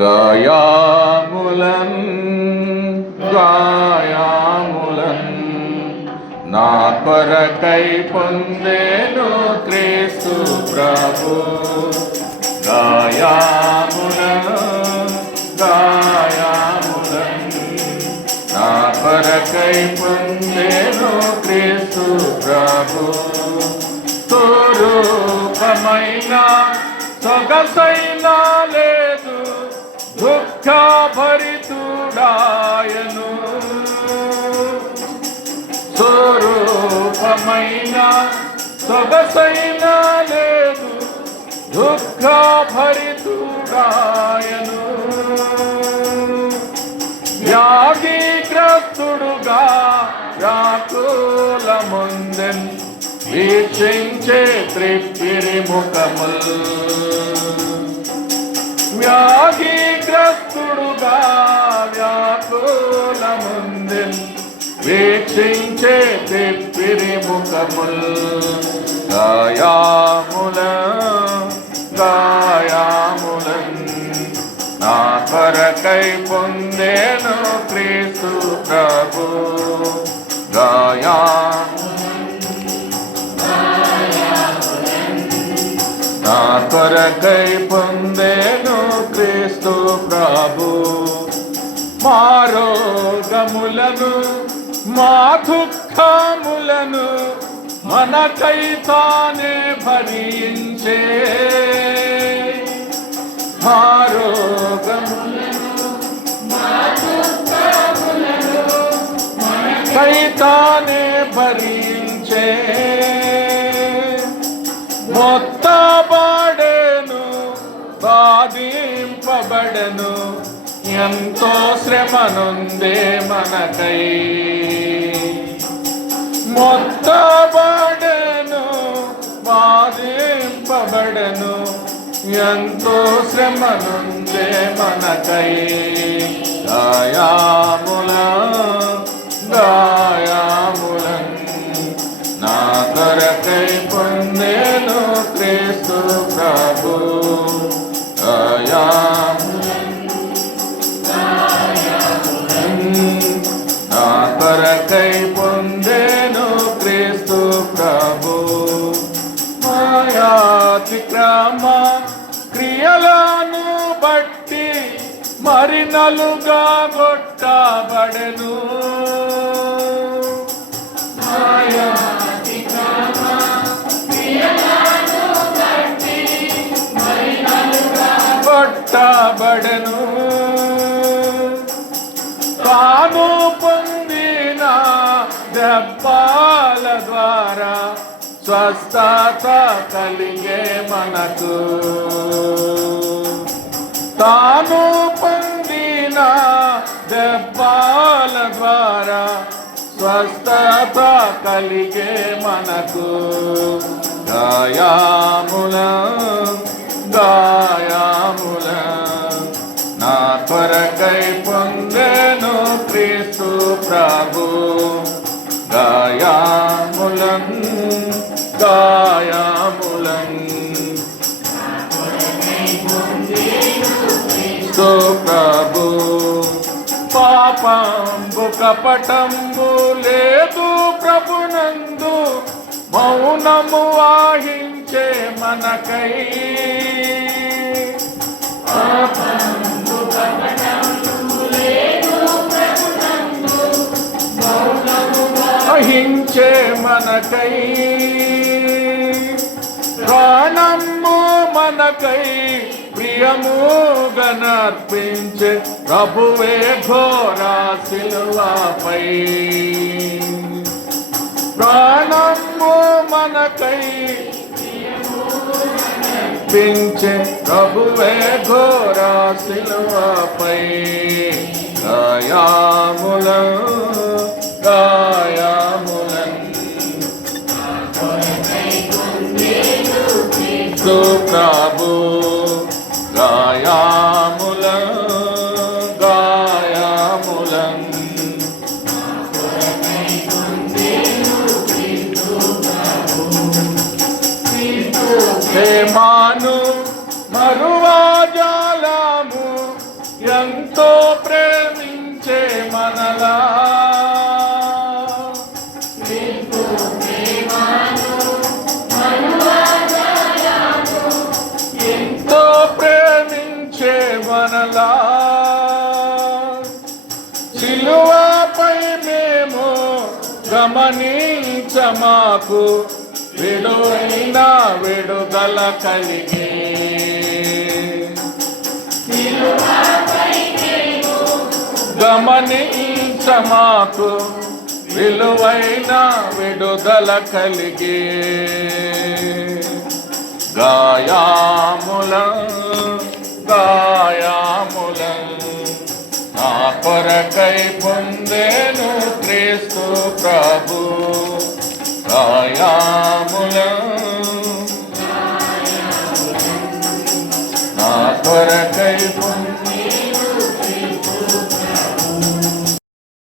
గాయాములన్ నా కొరకై పొందెను క్రీస్తు ప్రభు. గాయాములను నా కొరకై పొందెను క్రీస్తు ప్రభు. స్వరూపమైన సొగసైన లేదు, దుఃఖభరితుడాయను. స్వరూపమైన సొగసైన లేదు, దుఃఖభరితుడాయను. వ్యాధిగ్రస్తుడుగా వ్యాకులముందెన్ వీక్షించే త్రిప్పిరి ముఖముల్. వ్యాధిగ్రస్తుడుగా వ్యాకులముందెన్ వీక్షించే త్రిప్పిరి ముఖముల్. గాయాములన్ నా కొరకై పొందెను క్రీస్తు ప్రభు. నా కొరకై పొందెను క్రీస్తు ప్రభు. మా రోగములను మా దుఃఖములను మనకై తానే భరించే. మా రోగములను మా దుఃఖములను మనకై తానే భరించే. మొత్తబడెను బాధింపబడెను, ఎంతో శ్రమనుందే మనకై. మొత్తబడెను బాధింపబడెను, ఎంతో శ్రమనుందే మనకై. గాయాములన్ నా కొరకై పొందెను క్రీస్తు ప్రభు. నా కొరకై పొందెను క్రీస్తు ప్రభు. మాయాతిక్రమ క్రియలను బట్టి మరినలుగా కొట్టబడెను. కొట్టబడెను. తాను పొందిన దెబ్బల ద్వారా స్వస్థత కలిగే మనకు. తాను పొందిన దెబ్బల ద్వారా స్వస్థత కలిగే మనకు. గాయాములన్ నా కొరకై పొందెను క్రీస్తు ప్రభు. గాయాములన్ క్రీస్తు ప్రభు. పాపంబు కపటంబు లేదు ప్రభునందు, మౌనము వాహించే మనకై. వహించే మనకై. ప్రాణము మనకై ప్రియముగనర్పించే ప్రభువే ఘోర శిలువపై. ప్రాణము మనకై పించే ప్రభువే ఘోర శిలువపై. గాయాములన్ ప్రభు. గాయాములన్ హేమాను మరువాజాలము ఎంతో ప్రేమించే మనలా ఎంతో ప్రేమించే మనలా సిలువపై మేము గమనించమాకు విడువైన విడుదల కలిగి గమనించమాకు విలువైన విడుదల కలిగి గాయాముల నా కొరకై పొందేను క్రీస్తు ప్రభు గాయాముల నా కొరకై పొందే